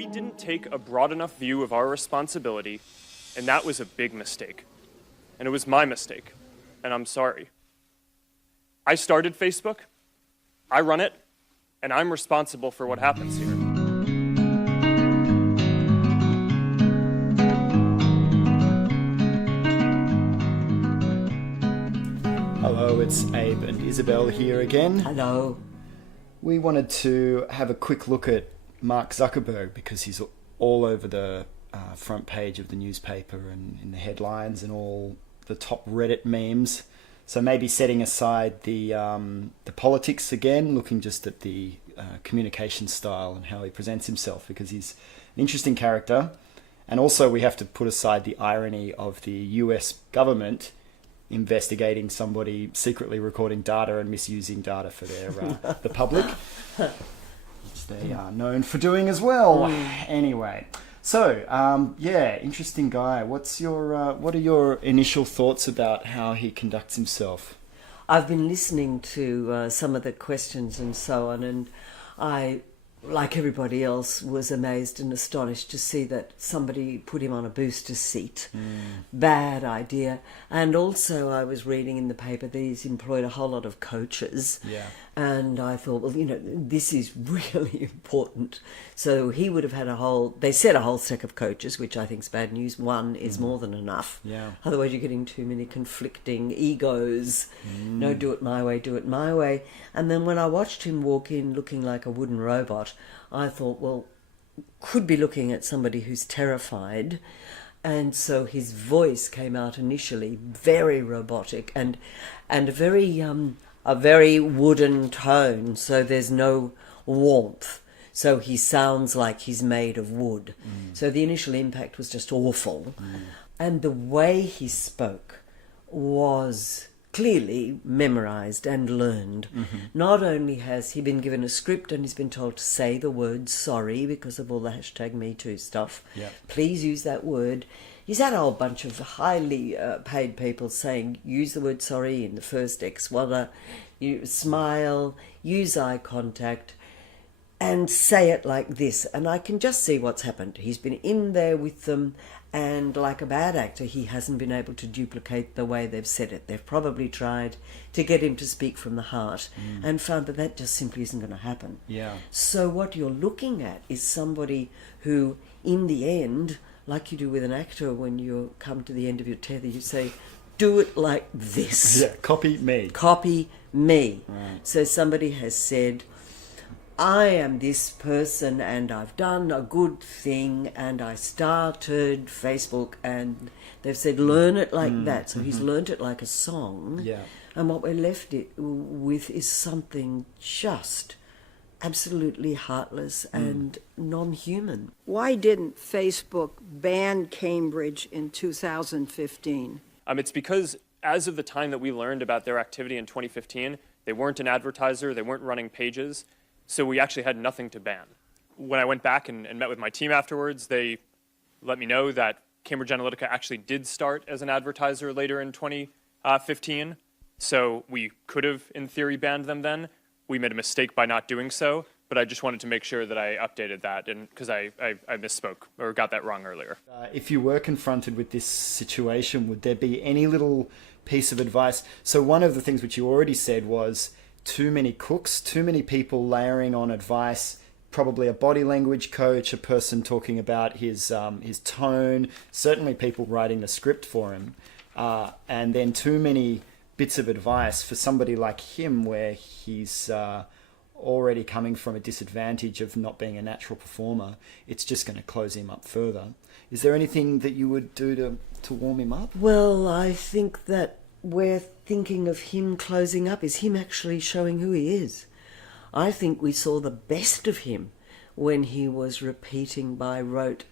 We didn't take a broad enough view of our responsibility, and that was a big mistake. And it was my mistake, and I'm sorry. I started Facebook, I run it, and I'm responsible for what happens here. Hello, it's Abe and Isobel here again. Hello. We wanted to have a quick look at Mark Zuckerberg because he's all over the front page of the newspaper and in the headlines and all the top Reddit memes. So maybe setting aside the politics again, looking just at the communication style and how he presents himself, because he's an interesting character. And also we have to put aside the irony of the US government investigating somebody secretly recording data and misusing data for their the public, which they are known for doing as well. Anyway, so interesting guy. What are your initial thoughts about how he conducts himself? I've been listening to some of the questions and so on, and I, like everybody else, was amazed and astonished to see that somebody put him on a booster seat. Bad idea. And also I was reading in the paper that he's employed a whole lot of coaches. Yeah. And I thought, well, this is really important. So he would have had they said a whole stack of coaches, which I think is bad news. One is more than enough. Yeah. Otherwise you're getting too many conflicting egos. No, do it my way, do it my way. And then when I watched him walk in looking like a wooden robot, I thought, well, could be looking at somebody who's terrified. And so his voice came out initially very robotic and a very wooden tone, so there's no warmth. So he sounds like he's made of wood. So the initial impact was just awful. And the way he spoke was clearly memorized and learned. Not only has he been given a script and he's been told to say the word sorry because of all the hashtag Me Too stuff. Please use that word. He's had a whole bunch of highly paid people saying, use the word sorry in the first ex-walla, you smile, use eye contact, and say it like this. And I can just see what's happened. He's been in there with them, and like a bad actor, he hasn't been able to duplicate the way they've said it. They've probably tried to get him to speak from the heart and found that just simply isn't going to happen. Yeah. So what you're looking at is somebody who, in the end, like you do with an actor when you come to the end of your tether, you say, do it like this. Yeah, copy me. Copy me. Right. So somebody has said, I am this person and I've done a good thing and I started Facebook, and they've said, learn it like that. So he's learned it like a song. Yeah. And what we're left with is something just absolutely heartless and non-human. Why didn't Facebook ban Cambridge in 2015? It's because as of the time that we learned about their activity in 2015, they weren't an advertiser, they weren't running pages, so we actually had nothing to ban. When I went back and met with my team afterwards, they let me know that Cambridge Analytica actually did start as an advertiser later in 2015, so we could have, in theory, banned them then. We made a mistake by not doing so, but I just wanted to make sure that I updated that, and because I misspoke or got that wrong earlier. If you were confronted with this situation, would there be any little piece of advice? So one of the things which you already said was too many cooks, too many people layering on advice, probably a body language coach, a person talking about his tone, certainly people writing the script for him, and then too many bits of advice for somebody like him where he's already coming from a disadvantage of not being a natural performer. It's just going to close him up further. Is there anything that you would do to warm him up? Well, I think that we're thinking of him closing up is him actually showing who he is. I think we saw the best of him when he was repeating by rote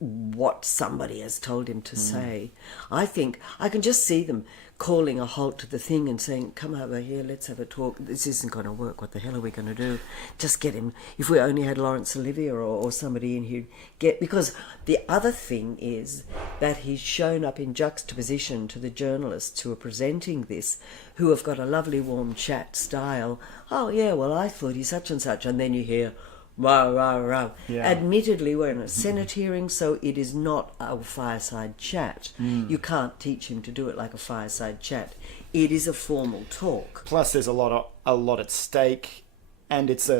what somebody has told him to say. I think I can just see them calling a halt to the thing and saying, come over here, let's have a talk. This isn't going to work. What the hell are we going to do? Just get him. If we only had Laurence Olivier or somebody in here, because the other thing is that he's shown up in juxtaposition to the journalists who are presenting this, who have got a lovely warm chat style. Oh yeah, well I thought he's such and such. And then you hear, Row, row, row. Yeah. Admittedly, we're in a Senate hearing, so it is not a fireside chat. You can't teach him to do it like a fireside chat. It is a formal talk. Plus, there's a lot at stake, and it's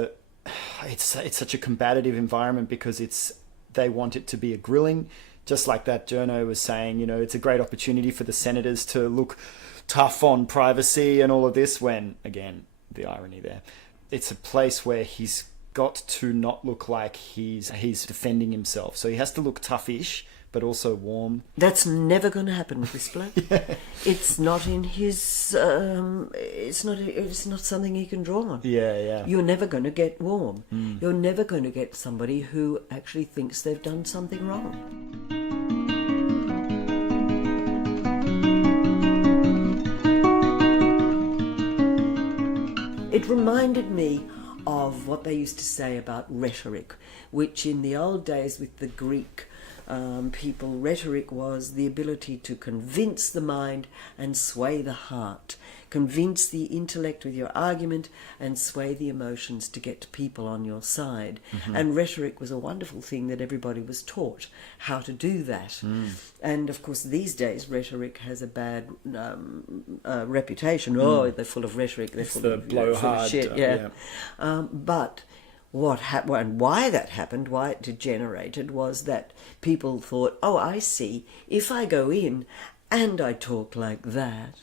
such a combative environment because they want it to be a grilling, just like that journo was saying. It's a great opportunity for the senators to look tough on privacy and all of this. When again, the irony there, it's a place where he's got to not look like he's defending himself, so he has to look toughish but also warm. That's never going to happen with this bloke. Yeah. It's not in his. It's not something he can draw on. Yeah. You're never going to get warm. You're never going to get somebody who actually thinks they've done something wrong. It reminded me of what they used to say about rhetoric, which in the old days with the Greek people, rhetoric was the ability to convince the mind and sway the heart, convince the intellect with your argument and sway the emotions to get people on your side. And rhetoric was a wonderful thing that everybody was taught how to do that. And of course these days rhetoric has a bad reputation. Oh, they're full of rhetoric, they're full of shit. But what happened and why that happened, why it degenerated, was that people thought, oh, I see, if I go in and I talk like that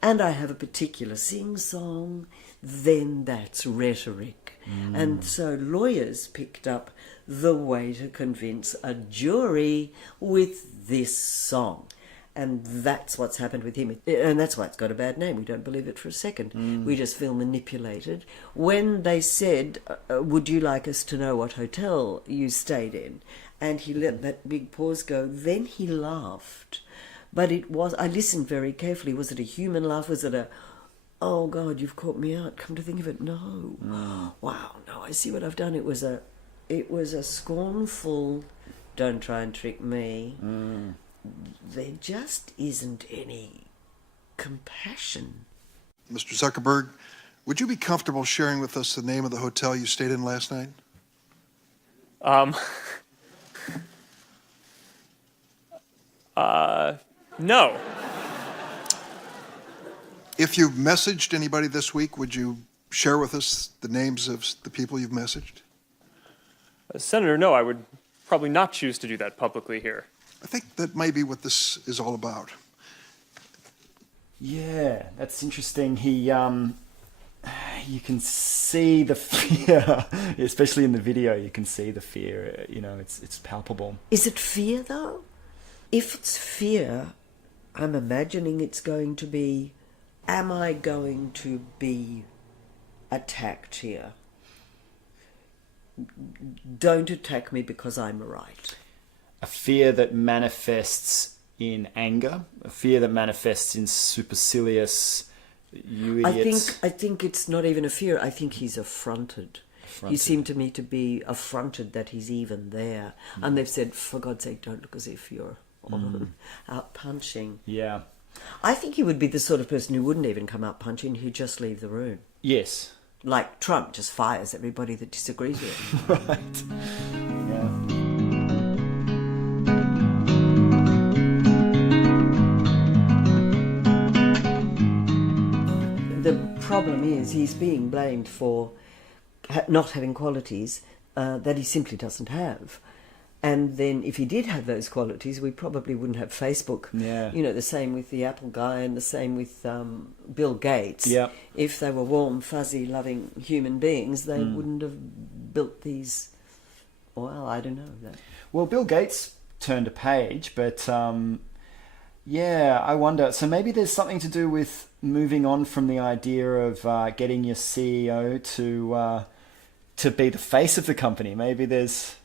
and I have a particular sing-song, then that's rhetoric. And so lawyers picked up the way to convince a jury with this song. And that's what's happened with him. And that's why it's got a bad name. We don't believe it for a second. We just feel manipulated. When they said, would you like us to know what hotel you stayed in? And he let that big pause go. Then he laughed. But I listened very carefully. Was it a human laugh? Was it oh God, you've caught me out. Come to think of it, no. Wow, no, I see what I've done. It was a scornful, don't try and trick me. There just isn't any compassion. Mr. Zuckerberg, would you be comfortable sharing with us the name of the hotel you stayed in last night? No. If you've messaged anybody this week, would you share with us the names of the people you've messaged? Senator, no, I would probably not choose to do that publicly here. I think that may be what this is all about. Yeah, that's interesting. You can see the fear, especially in the video. You can see the fear. It's palpable. Is it fear though? If it's fear, I'm imagining it's going to be, am I going to be attacked here? Don't attack me because I'm right. A fear that manifests in anger, a fear that manifests in supercilious, you idiots. I think it's not even a fear. I think he's affronted. He seemed to me to be affronted that he's even there. And they've said, for God's sake, don't look as if you're out punching. Yeah. I think he would be the sort of person who wouldn't even come out punching, he'd just leave the room. Yes. Like Trump just fires everybody that disagrees with him. Right. Yeah. The problem is he's being blamed for not having qualities that he simply doesn't have. And then if he did have those qualities, we probably wouldn't have Facebook. Yeah. The same with the Apple guy and the same with Bill Gates. Yeah. If they were warm, fuzzy, loving human beings, they wouldn't have built these... Well, I don't know. Well, Bill Gates turned a page, but... yeah, I wonder. So maybe there's something to do with moving on from the idea of getting your CEO to be the face of the company. Maybe there's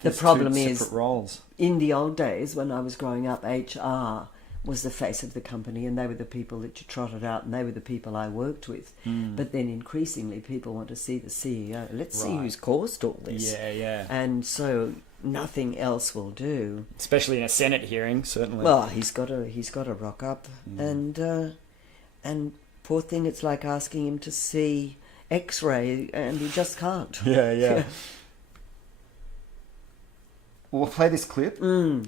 the problem two is separate roles. In the old days, when I was growing up, HR was the face of the company, and they were the people that you trotted out, and they were the people I worked with. But then increasingly, people want to see the CEO. Let's see who's caused all this. Yeah. And so nothing else will do. Especially in a Senate hearing, certainly. Well, he's got to rock up, and poor thing, it's like asking him to see X-ray, and he just can't. Yeah. we'll play this clip.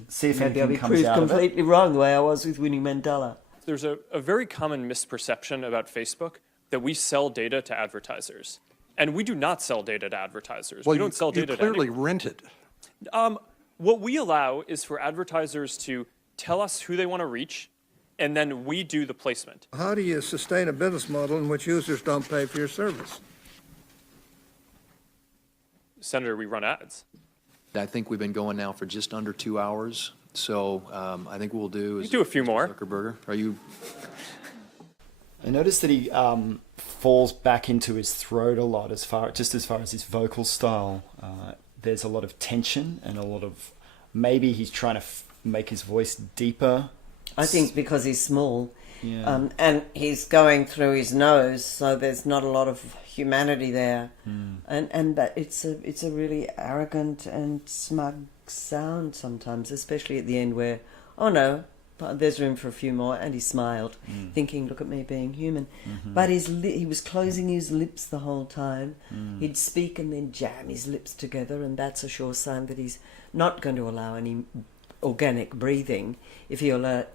See if Maybe I'll anything be comes proved out of it. completely wrong the way I was with Winnie Mandela. There's a very common misperception about Facebook that we sell data to advertisers. And we do not sell data to advertisers. Well, we don't sell data you to anyone. clearly rent it. What we allow is for advertisers to tell us who they want to reach, and then we do the placement. How do you sustain a business model in which users don't pay for your service? Senator, we run ads. I think we've been going now for just under 2 hours, so I think what we'll do is... do a few more. Zuckerberg, are you... I noticed that he falls back into his throat a lot as far as his vocal style. There's a lot of tension and a lot of... Maybe he's trying to make his voice deeper. I think because he's small, Yeah. and he's going through his nose, so there's not a lot of humanity there, and that it's a really arrogant and smug sound sometimes, especially at the end where, oh no, but there's room for a few more, and he smiled, thinking, look at me being human. But he was closing his lips the whole time. He'd speak and then jam his lips together, and that's a sure sign that he's not going to allow any organic breathing.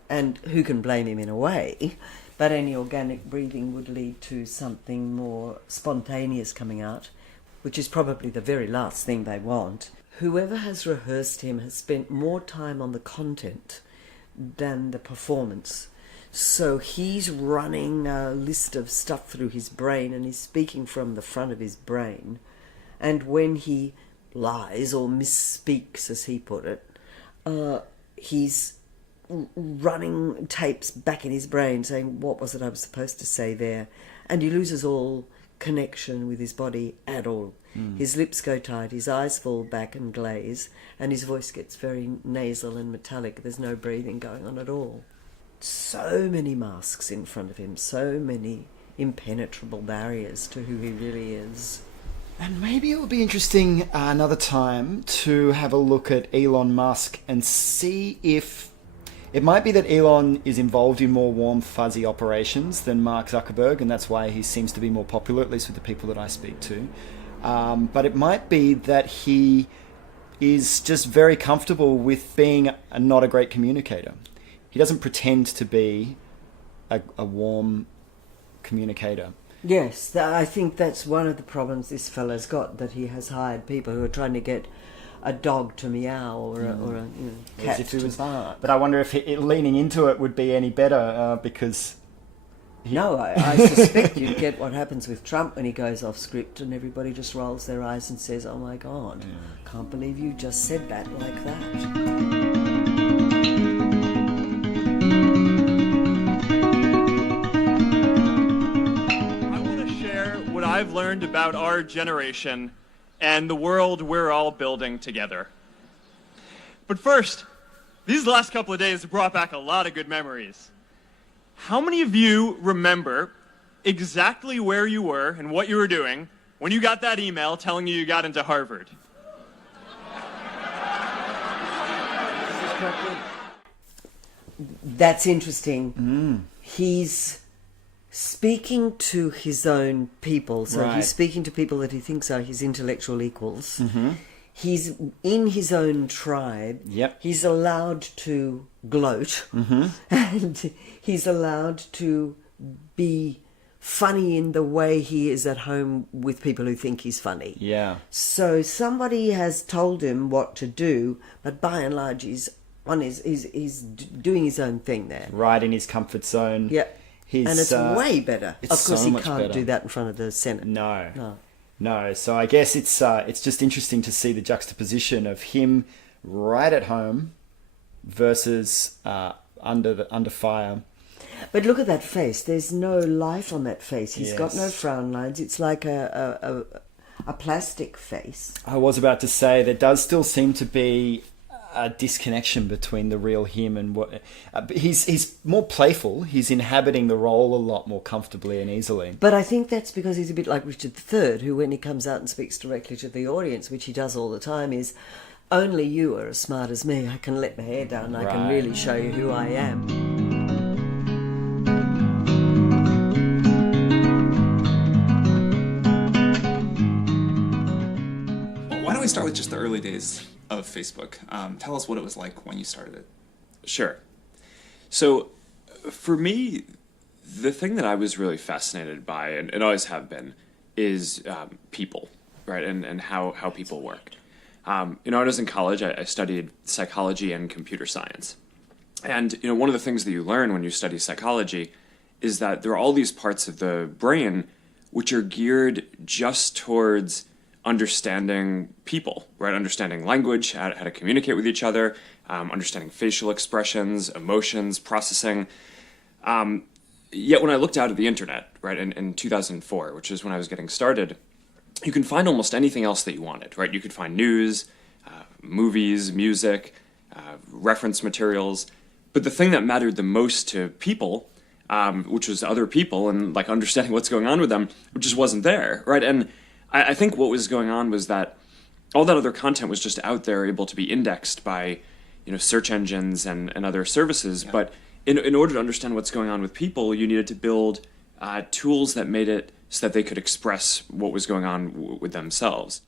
And who can blame him in a way? But any organic breathing would lead to something more spontaneous coming out, which is probably the very last thing they want. Whoever has rehearsed him has spent more time on the content than the performance. So he's running a list of stuff through his brain, and he's speaking from the front of his brain. And when he lies or misspeaks, as he put it, he's running tapes back in his brain saying, what was it I was supposed to say there? And he loses all connection with his body at all. His lips go tight, his eyes fall back and glaze, and his voice gets very nasal and metallic. There's no breathing going on at all. So many masks in front of him, so many impenetrable barriers to who he really is. And maybe it would be interesting another time to have a look at Elon Musk and see if it might be that Elon is involved in more warm, fuzzy operations than Mark Zuckerberg, and that's why he seems to be more popular, at least with the people that I speak to. But it might be that he is just very comfortable with being not a great communicator. He doesn't pretend to be a warm communicator. Yes, I think that's one of the problems this fellow's got, that he has hired people who are trying to get a dog to meow or a cat As if he to was, bark. but I wonder if leaning into it would be any better because... No, I suspect you'd get what happens with Trump when he goes off script and everybody just rolls their eyes and says, oh my God, can't believe you just said that like that. What I've learned about our generation and the world we're all building together. But first, these last couple of days have brought back a lot of good memories. How many of you remember exactly where you were and what you were doing when you got that email telling you got into Harvard? That's interesting. He's speaking to his own people, so Right. he's speaking to people that he thinks are his intellectual equals. He's in his own tribe. Yep. He's allowed to gloat, and he's allowed to be funny in the way he is at home with people who think he's funny. Yeah. So somebody has told him what to do, but by and large he's doing his own thing there. Right in his comfort zone. Yeah. His, And it's way better. it's Of course, so he much can't better. do that in front of the Senate. No. So I guess it's just interesting to see the juxtaposition of him right at home versus under fire. But look at that face. There's no life on that face. He's got no Yes. frown lines. It's like a plastic face. I was about to say there does still seem to be a disconnection between the real him and what he's more playful. He's inhabiting the role a lot more comfortably and easily. But I think that's because he's a bit like Richard III, who when he comes out and speaks directly to the audience, which he does all the time, is, only you are as smart as me. I can let my hair down. I can Right. really show you who I am. Why don't we start with just the early days of Facebook. Tell us what it was like when you started it. Sure. So, for me, the thing that I was really fascinated by, and always have been, is people, right, and how people work. When I was in college, I studied psychology and computer science. And, one of the things that you learn when you study psychology is that there are all these parts of the brain which are geared just towards understanding people, right? Understanding language, how to communicate with each other, understanding facial expressions, emotions, processing. Yet when I looked out at the internet, right, in 2004, which is when I was getting started, you can find almost anything else that you wanted, right? You could find news, movies, music, reference materials. But the thing that mattered the most to people, which was other people and like understanding what's going on with them, just wasn't there, right? And I think what was going on was that all that other content was just out there, able to be indexed by, search engines and other services. Yeah. But in order to understand what's going on with people, you needed to build tools that made it so that they could express what was going on with themselves.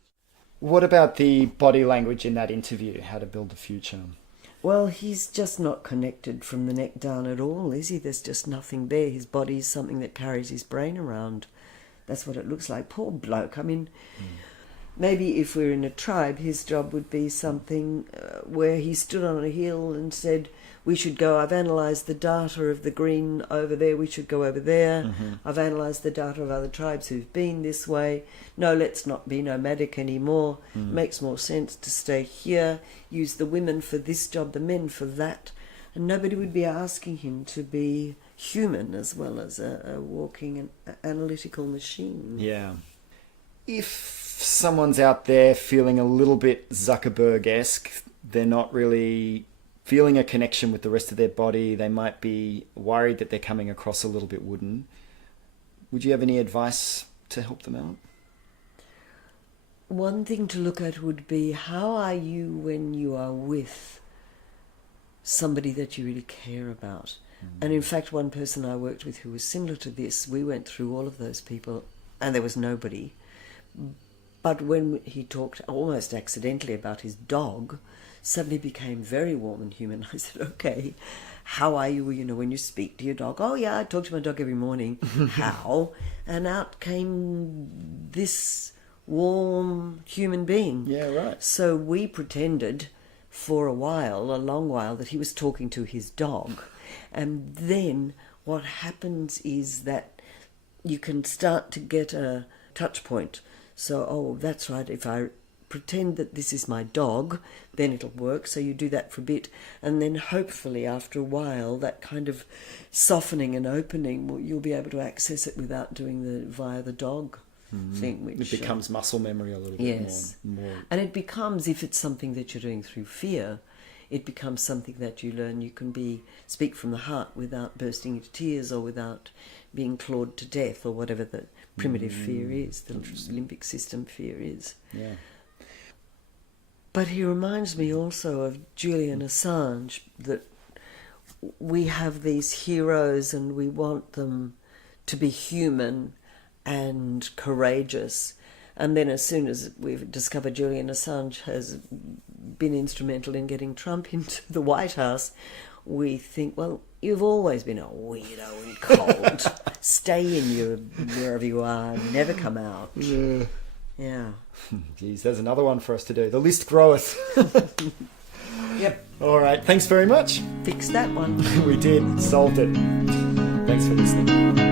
What about the body language in that interview, How to Build the Future? Well, he's just not connected from the neck down at all, is he? There's just nothing there. His body is something that carries his brain around. That's what it looks like. Poor bloke. I mean, maybe if we're in a tribe, his job would be something where he stood on a hill and said, we should go, I've analysed the data of the green over there, we should go over there. Mm-hmm. I've analysed the data of other tribes who've been this way. No, let's not be nomadic anymore. Mm. It makes more sense to stay here, use the women for this job, the men for that. And nobody would be asking him to be human as well as a walking analytical machine. Yeah. If someone's out there feeling a little bit Zuckerberg-esque, they're not really feeling a connection with the rest of their body, they might be worried that they're coming across a little bit wooden. Would you have any advice to help them out? One thing to look at would be, how are you when you are with somebody that you really care about? And in fact, one person I worked with who was similar to this, we went through all of those people and there was nobody. But when he talked almost accidentally about his dog, suddenly became very warm and human. I said, okay, how are you, when you speak to your dog? Oh yeah, I talk to my dog every morning. How? And out came this warm human being. Yeah, right. So we pretended for a long while, that he was talking to his dog. And then what happens is that you can start to get a touch point. So, oh, that's right, if I pretend that this is my dog, then it'll work. So you do that for a bit, and then hopefully after a while, that kind of softening and opening, you'll be able to access it without doing via the dog thing. Which, it becomes muscle memory a little bit more. And it becomes, if it's something that you're doing through fear, it becomes something that you learn. You can speak from the heart without bursting into tears or without being clawed to death or whatever the primitive fear is, the limbic system fear is. Yeah. But he reminds me also of Julian Assange, that we have these heroes and we want them to be human and courageous. And then as soon as we've discovered Julian Assange has been instrumental in getting Trump into the White House, we think, well, you've always been a weirdo and cold. Stay in wherever you are, never come out. Yeah. Geez, there's another one for us to do. The list groweth. Yep. All right, thanks very much. Fix that one. We did. Solved it. Thanks for listening.